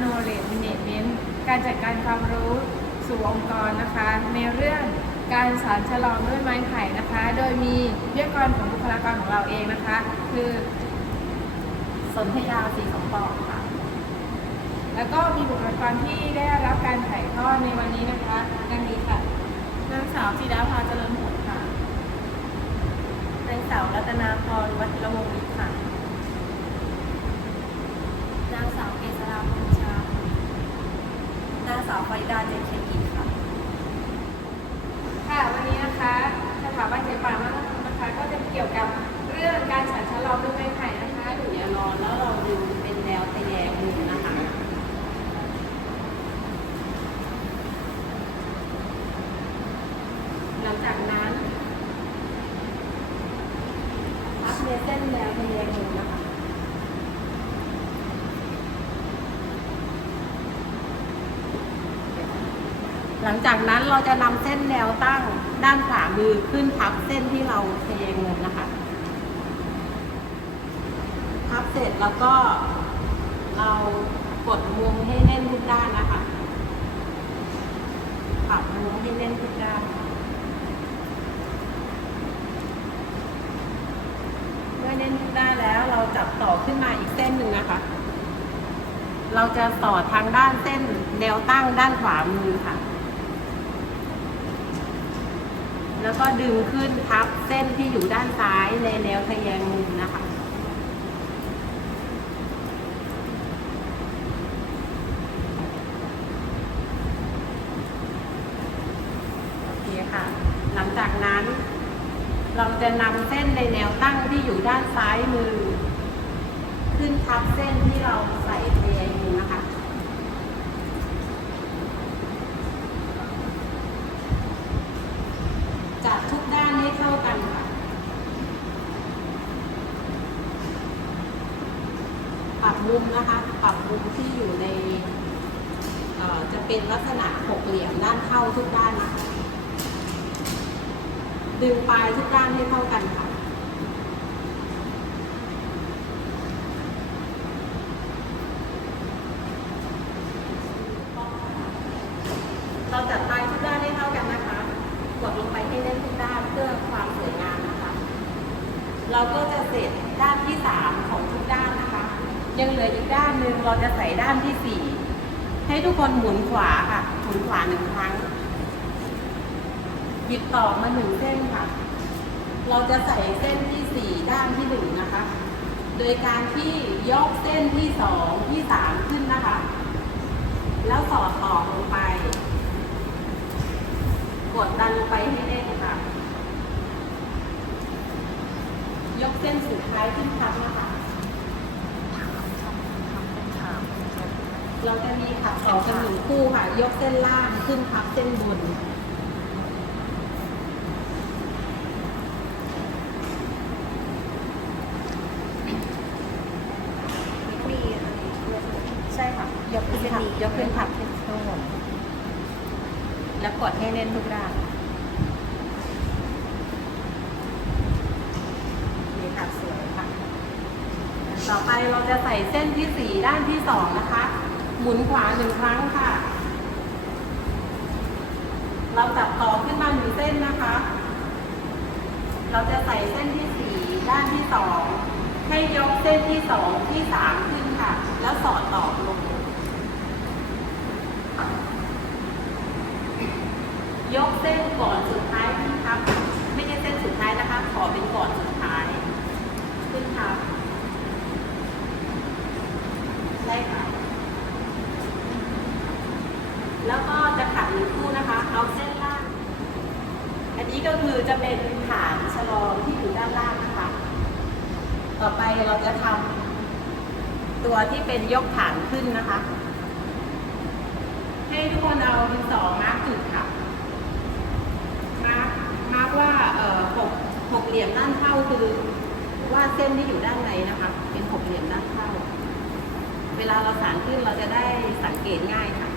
knowledge management การจัดการความรู้สู่องค์กรนะคะ ในเรื่องการสารฉลองด้วยไม้ไผ่นะคะ โดยมีวิทยากรของบุคลากรของเราเองนะคะ คือสนธยาสีสมปองค่ะ แล้วก็มีบุคลากรที่ได้รับการถ่ายทอดในวันนี้นะคะดังนี้ค่ะนางสาวจิดาภาเจริญผลค่ะนางสาวรัตนาพรวัชิรวงศ์ค่ะนางสาว นางสาวฟาริดาเจนเชกิค่ะ ค่ะวันนี้นะคะสถาบันศิลปะวัฒนธรรมนะคะ ก็จะเกี่ยวกับเรื่องการฉันชะลอด้วยไม้ไผ่นะคะอยู่อย่ารอแล้วเราดูเป็นแนวตะแยงมุมนะคะหลังจากนั้น พับเมเส้นแนวทะแยงมุมนะคะ ห ลังจากนั้นเราจะนำเส้นแนวตั้งด้านขวามือขึ้นทับเส้นที่เราเทะแยงมุมนะคะพับเสร็จแล้วก็เรากดมุมให้แน่นทุกด้านนะคะปรับมุมให้แน่นทุกด้านเมื่อแน่นทุกด้านแล้วเราจับต่อขึ้นมาอีกเส้นหนึ่งนะคะเราจะต่อทางด้านเส้นแนวตั้งด้านขวามือค่ะ แล้วก็ดึงขึ้นทับเส้นที่อยู่ด้านซ้ายในแนวทะแยงมุมนะคะ โอเคค่ะ หลังจากนั้น เราจะนำเส้นในแนวตั้งที่อยู่ด้านซ้ายมือ ขึ้นทับเส้นที่เราใส่เทอยู่นะคะ จับทุกด้านให้เท่ากันค่ะ ปรับมุมนะคะปรับมุมที่อยู่ในจะเป็นลักษณะหกเหลี่ยมด้านเข้าทุกด้านนะคะดึงปลายทุกด้านให้เท่ากันค่ะ เราจัดปลายทุกด้านให้เท่ากันนะคะ กดลงไปให้แน่นทุกด้านเพื่อความสวยงามนะคะ เราก็จะเสร็จด้านที่สามของทุกด้านนะคะ ยังเหลืออีกด้านหนึ่งเราจะใส่ด้านที่สี่ให้ ทุกคนหมุนขวาค่ะ หมุนขวาหนึ่งครั้ง หยิบตอกมาหนึ่งเส้นค่ะ เราจะใส่เส้นที่สี่ด้านที่หนึ่งนะคะ โดยการที่ยกเส้นที่สองที่สามขึ้นนะคะ แล้วสอดตอกลงไป กดดันลงไปให้แน่นค่ะ ยกเส้นสุดท้ายขึ้นทับนะคะ เราจะมีขับสองกันหนึ่งคู่ค่ะ ยกเส้นล่างขึ้นทับเส้นบน มีอะไรด้วยใช่ค่ะ ยกขึ้นทับยกขึ้นทับข้างบนแล้วกดให้แน่นทุกด้านนี่ค่ะสวยค่ะ ต่อไปเราจะใส่เส้นที่สี่ด้านที่สองนะคะ หมุนขวาหนึ่งครั้งค่ะ เราจับต่อขึ้นมาหนึ่งเส้นนะคะ เราจะใส่เส้นที่สี่ด้านที่สองให้ยกเส้นที่สองที่สามขึ้นค่ะ แล้วสอดต่อลง ยกเส้นก่อนสุดท้ายขึ้นครับ ไม่ใช่เส้นสุดท้ายนะคะ ขอเป็นก่อนสุดท้าย ขึ้นครับใช่ค่ะ แล้วก็จะขัดหนึ่งคู่นะคะ เอาเส้นล่าง อั นี้ก็คือจะเป็นฐานชะลอมที่อยู่ด้านล่างนะคะ ต่อไปเราจะทำตัวที่เป็นยกฐานขึ้นนะคะ ให้ทุกคนเอาดินสอมาร์กจุดค่ะ มาร์กมาร์กว่าเอ่อหกหกเหลี่ยมด้านเข้าคือว่าเส้นที่อยู่ด้านในนะคะ เป็นหกเหลี่ยมด้านเข้า เวลาเราสานขึ้นเราจะได้สังเกตง่ายค่ะ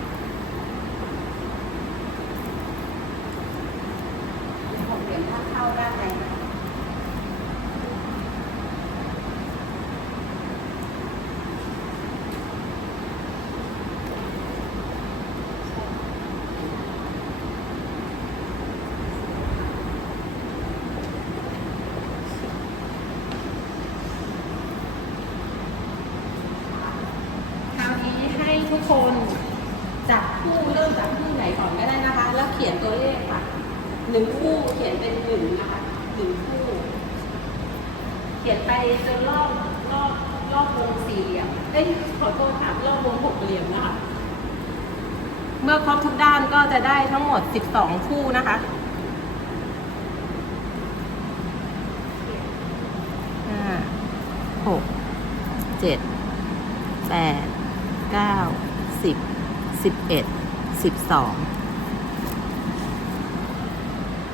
โทษค่ะรอบวงหกเหลี่ยมนะคะ เมื่อครบทุกด้านก็จะได้ทั้งหมด 12 คู่นะคะหกเจ็ดแปดเก้าสิบสิบเอ็ดสิบสอง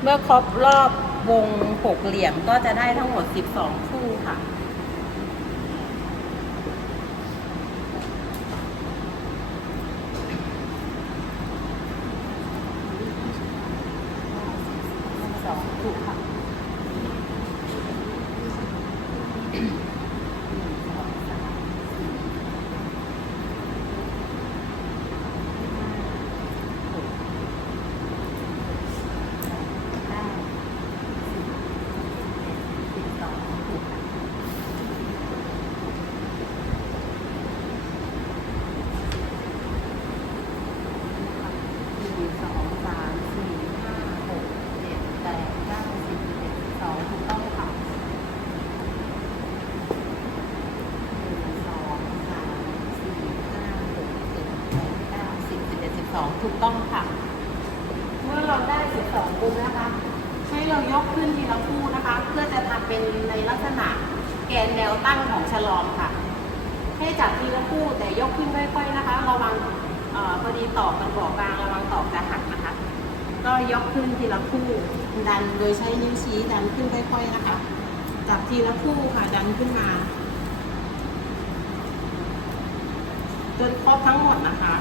เมื่อครบรอบวงหกเหลี่ยมก็จะได้ทั้งหมด 12 คู่ค่ะ ใช้นิ้วชี้ดันขึ้นค่อยๆนะคะ จับทีละคู่ค่ะดันขึ้นมา จนครบทั้งหมดนะคะ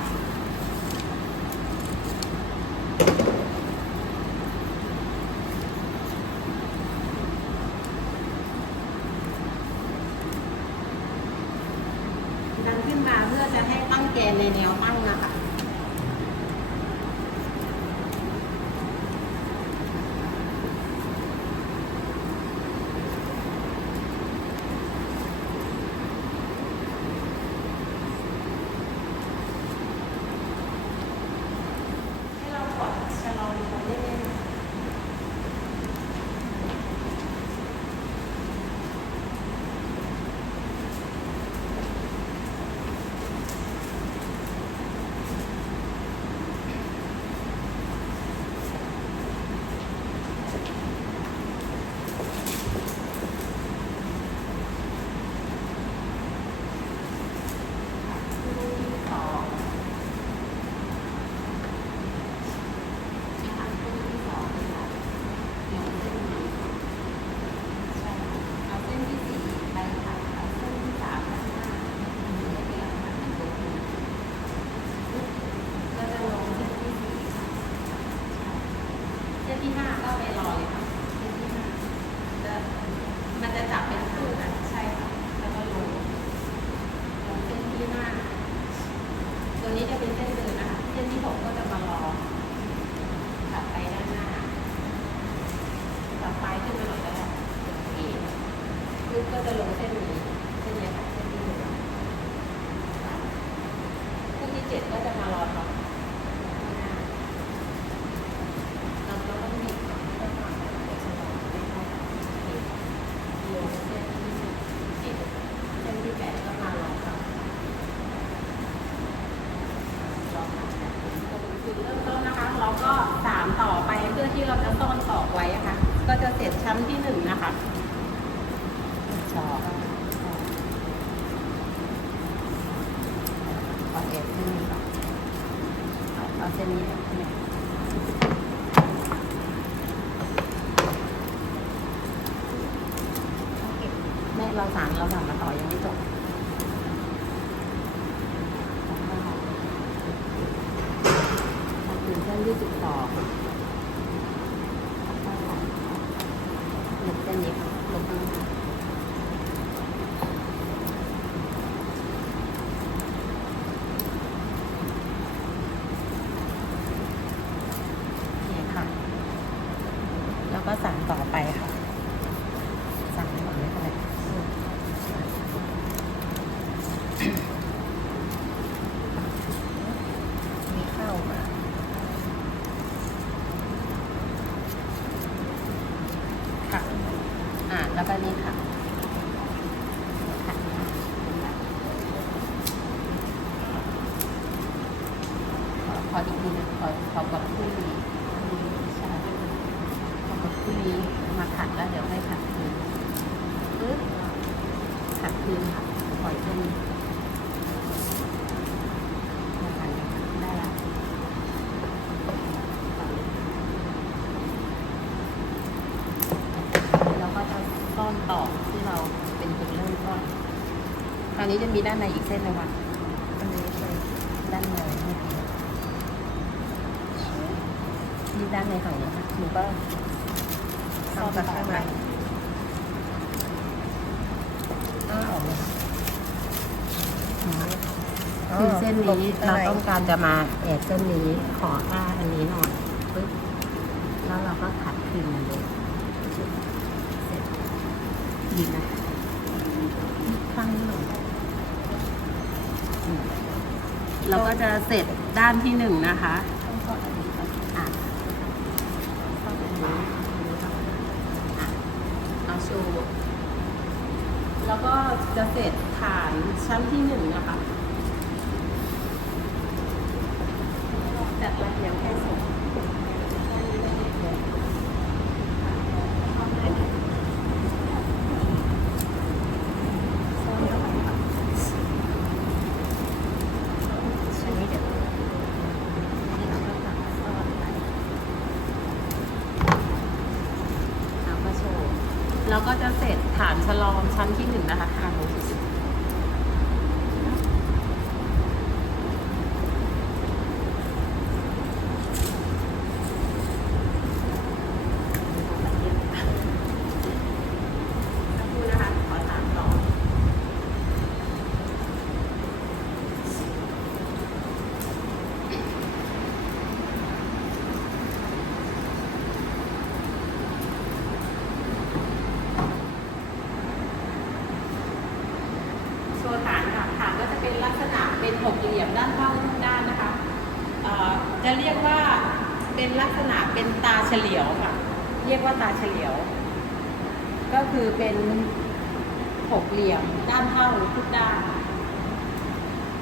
ดันขึ้นมาเพื่อจะให้ตั้งแกนในแนวตั้ง เราสามเราสามมาต่อยังไม่จบ แล้วก็นี่ค่ะ คราวนี้จะมีด้านในอีกเส้นหนึงค่ะอันนี้ใช่ด้านในนี่ด้านในฝั่งนี้ค่ะหนูก็ทำจากข้างในอ้าวคือเส้นนี้เราต้องการจะมาแอบเส้นนี้ขออ้าอันนี้หน่อยปึ๊บแล้วเราก็ขัดคืนมันเลยเสร็จดีนะข้างนี้หน่อยอืม เราก็จะเสร็จด้านที่หนึ่งนะคะอะเข้าไปนี้อะเอาโชว์แล้วก็จะเสร็จฐานชั้นที่หนึ่งนะคะจัดระเบียบให้สมชั้นนี้เดี๋ยว ที่เราก็ตัดซ่อนไปแล้วก็โชว์แล้ว ก็จะเสร็จฐานฉลอมชั้นที่หนึ่งนะคะฐานของที่สิบสักครู่นะคะ ขอถามต่อ โชว์ฐานค่ะฐานก็จะเป็นลักษณะเป็นหกเหลี่ยมด้านเข้าทุกด้านนะคะเอ่อจะเรียกว่าเป็นลักษณะ เป็นตาเฉลียวค่ะ เรียกว่าตาเฉลียว ก็คือเป็นหกเหลี่ยมด้านเข้าทุกด้าน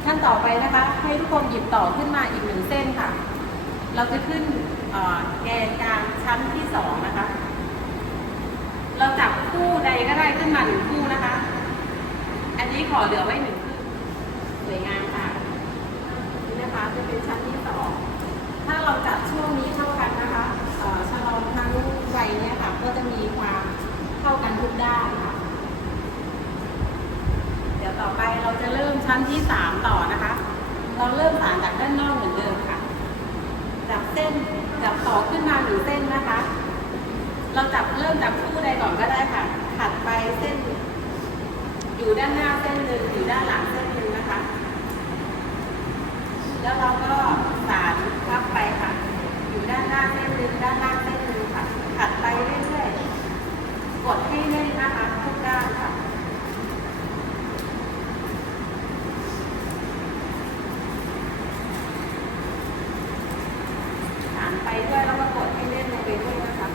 ขั้นต่อไปนะคะ ให้ทุกคนหยิบต่อขึ้นมาอีกหนึ่งเส้นค่ะ เราจะขึ้นแกนกลางชั้นที่สองนะคะ เราจับคู่ใดก็ได้ขึ้นมาหนึ่งคู่นะคะ อันนี้ขอเหลือไว้หนึ่งครึ่สวยงามค่ะนี่นะคะจะเป็นชั้นที่สอง ถ้าเราจัดช่วงนี้เท่ากันนะคะเอ่อชะลอทั้งใบเนี่ยค่ะ ก็จะมีความเท่ากันทุกด้านค่ะ เดี๋ยวต่อไปเราจะเริ่มชั้นที่สามต่อนะคะ เราเริ่มสานจากด้านนอกเหมือนเดิมค่ะ จับเส้นจับต่อขึ้นมาหนึ่งเส้นนะคะ เราจับเริ่มจากคู่ใดก่อนก็ได้ค่ะ ถัดไปเส้น อยู่ด้านหน้าเส้นหนึ่งอยู่ด้านหลังเส้นหนึ่งนะคะ แล้วเราก็สานพับไปค่ะ อยู่ด้านหน้าเส้นหนึ่ง ด้านล่างได้เลยค่ะ ถัดไปเรื่อยๆ กดให้แน่นนะคะทุกด้านค่ะ สานไปด้วยแล้วก็กดให้แน่นลงไปด้วยนะคะ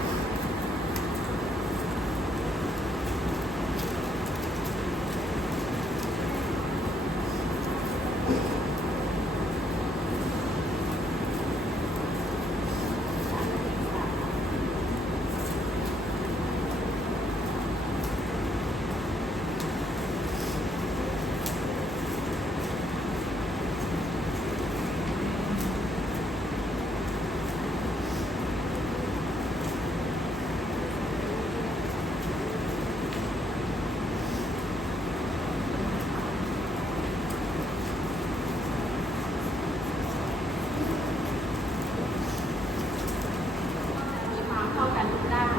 มีความเท่ากันทุกด้าน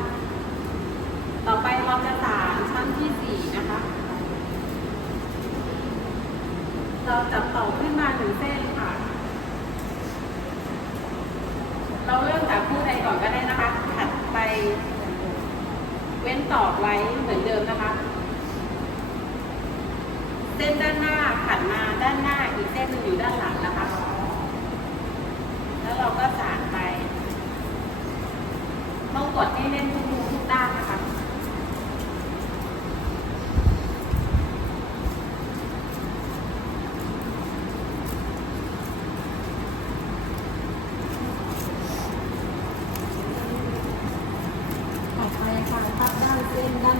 ต่อไปเราจะสานชั้นที่สี่นะคะ เราจับต่อขึ้นมาหนึ่งเส้นค่ะ เราเริ่มจากคู่ใดก่อนก็ได้นะคะ ถัดไป เว้นต่อไว้เหมือนเดิมนะคะ เส้นด้านหน้าขัดมาด้านหน้าอีกเส้นหนึ่งอยู่ด้านหลังนะคะ แล้วเราก็สานไป ต้อง กดให้เล่นทุกมุมทุกด้านนะคะ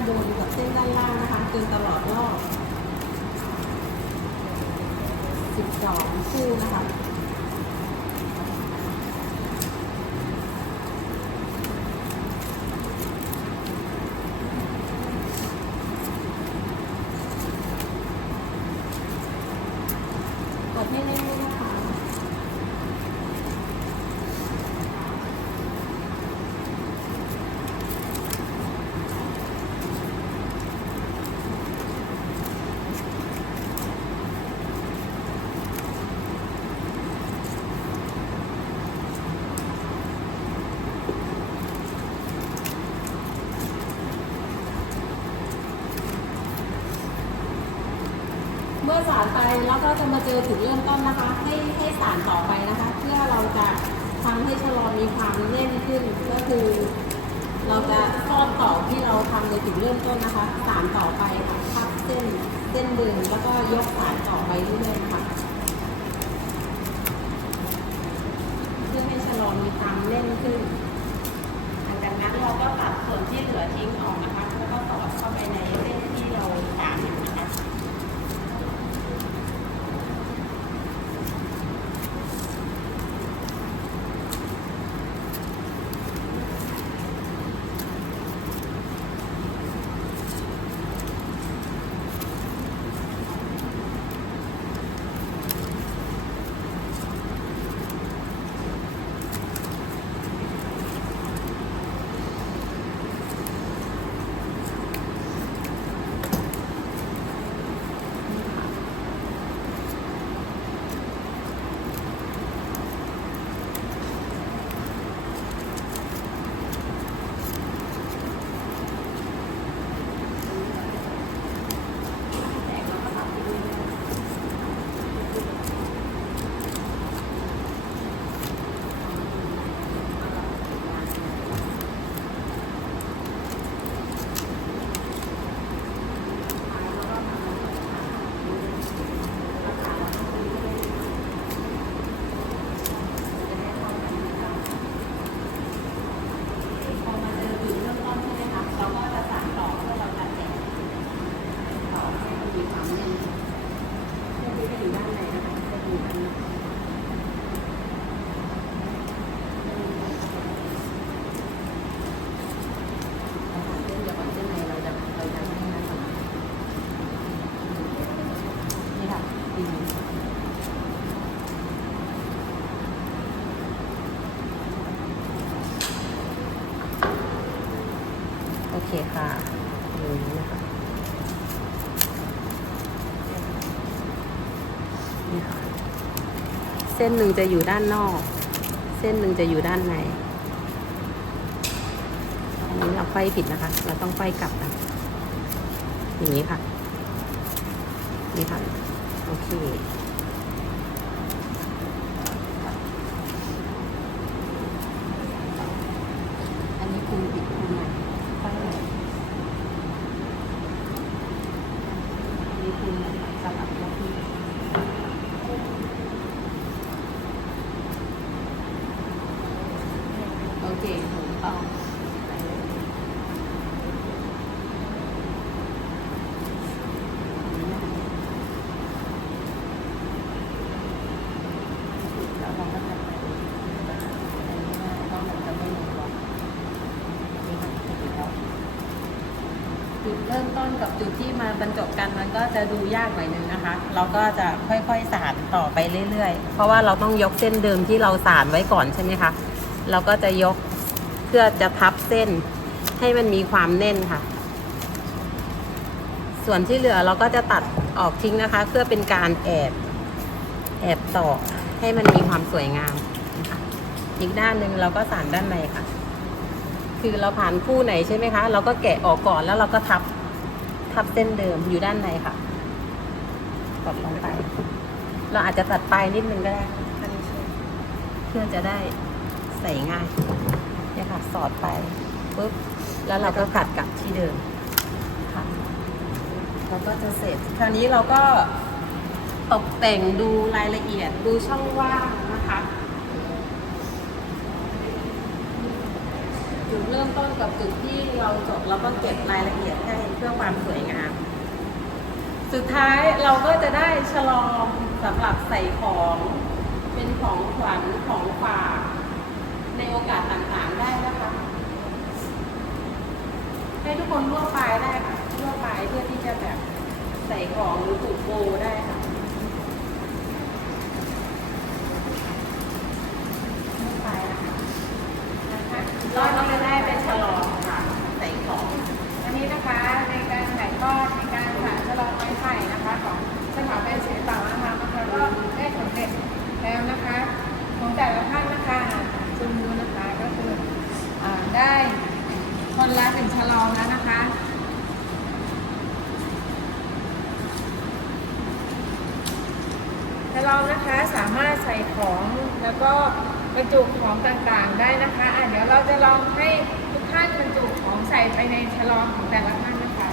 บนกับเส้นด้านล่างนะคะจนตลอดรอบ 12 คู่นะคะ กดให้แน่นๆนะคะ เมื่อสารไป แล้วก็จะมาเจอจุดเริ่มต้นนะคะให้ให้สารต่อไปนะคะ เพื่อเราจะทำให้ชะลอมีความแน่นขึ้นก็คือ เราจะซ่อนต่อที่เราทำในจุดเริ่มต้นนะคะสารต่อไปค่ะพับเส้นเส้นดึงแล้วก็ยกสารต่อไปเรื่อยๆนะคะเพื่อให้ชะลอมีความแน่นขึ้น เคค่ะอย่างนี้นะคะนี่ค่ะ เส้นหนึ่งจะอยู่ด้านนอก เส้นหนึ่งจะอยู่ด้านใน อันนี้เราไฟผิดนะคะ เราต้องไฟกลับนะอย่างนี้ค่ะ นี่ค่ะ โอเค อันนี้คุณผิดคุณใหม่ไปใหม่อันนี้คุณสลับแล้วคุณโอเคถูกต้องแล้วเราก็จะไปอันนี้นะต้องมันจะไม่ลงล็อก นี่ค่ะถูกแล้ว จุดเริ่มต้นกับจุดที่ มาบรรจบกันมันก็จะดูยากหน่อยนึงนะคะ เราก็จะค่อยๆสานต่อไปเรื่อยๆ เพราะว่าเราต้องยกเส้นเดิมที่เราสานไว้ก่อนใช่ไหมคะ เราก็จะยกเพื่อจะทับเส้นให้มันมีความแน่นค่ะ ส่วนที่เหลือเราก็จะตัดออกทิ้งนะคะ เพื่อเป็นการแอบแอบตอกให้มันมีความสวยงามนะคะอีกด้านหนึ่งเราก็สานด้านในค่ะ คือเราผ่านคู่ไหนใช่ไหมคะ เราก็แกะออกก่อนแล้วเราก็ทับ ทับเส้นเดิมอยู่ด้านในค่ะกดลงไป เราอาจจะตัดปลายนิดนึงก็ได้เพื่อจะได้ใส่ง่ายเนี่ยค่ะ สอดไปปุ๊บแล้วเราก็ขัดกลับที่เดิมค่ะเราก็จะเสร็จ คราวนี้เราก็ตกแต่งดูรายละเอียดดูช่องว่างนะคะจุดเริ่มต้นกับจุดที่เราจบแล้วก็เก็บรายละเอียด พื่อความสวยงาม สุดท้ายเราก็จะได้ฉลองสำหรับใส่ของเป็นของขวัญของฝากในโอกาสต่างๆได้นะคะ ให้ทุกคนร่วมปได้ค่ะร่วมไปเพื่อที่จะแบบใส่ของหรือผูกโบได้ค่ะร่วมปลายนะคะ นะคะ เราก็จะได้เป็นฉลองค่ะใส่ของ อันนี้นะคะในการถ่ายทอดในการถ่ายฉลองไม้ไผ่นะคะของสถาบันศิลปะวัฒนธรรมนะคะก็ได้สำเร็จแล้วนะคะ ของแต่ละท่านนะคะจุมูนะคะก็คืออ่าได้คนละหนึ่งฉลองแล้วนะคะ ฉลองนะคะสามารถใส่ของแล้วก็บรรจุ ของต่างๆได้นะคะอะเดี๋ยวเราจะลองให้ทุกท่านบรรจุของใส่ไปในฉลองของแต่ละท่านนะคะ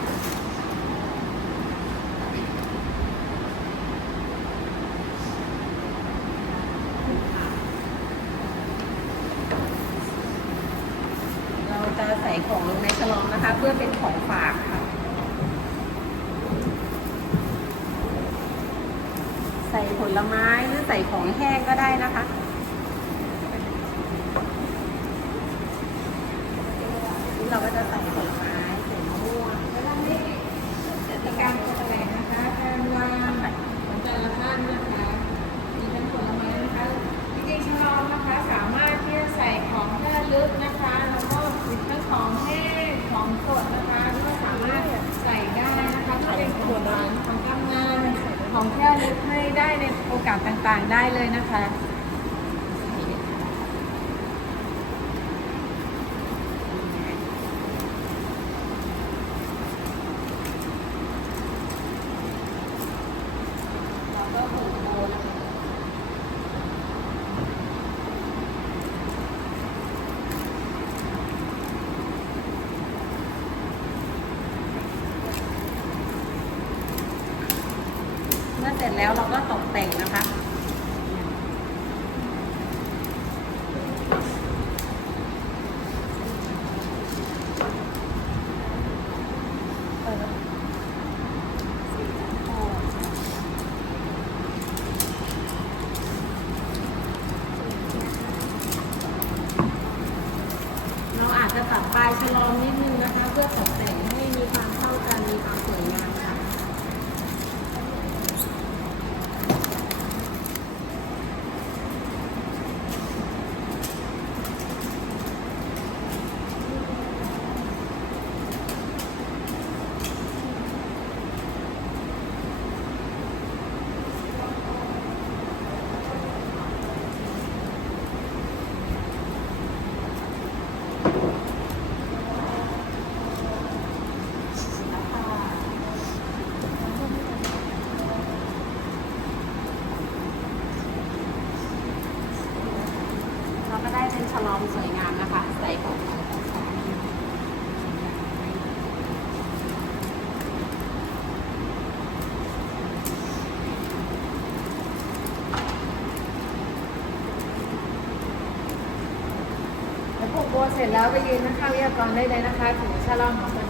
เราจะใส่ของลงในฉลองนะคะ เพื่อเป็นของฝากค่ะ ใส่ผลไม้หรือใส่ของแห้งก็ได้นะคะ ผูกโบเสร็จแล้วไปยืนข้างวิทยากรได้เลยนะคะถือฉลอมของตน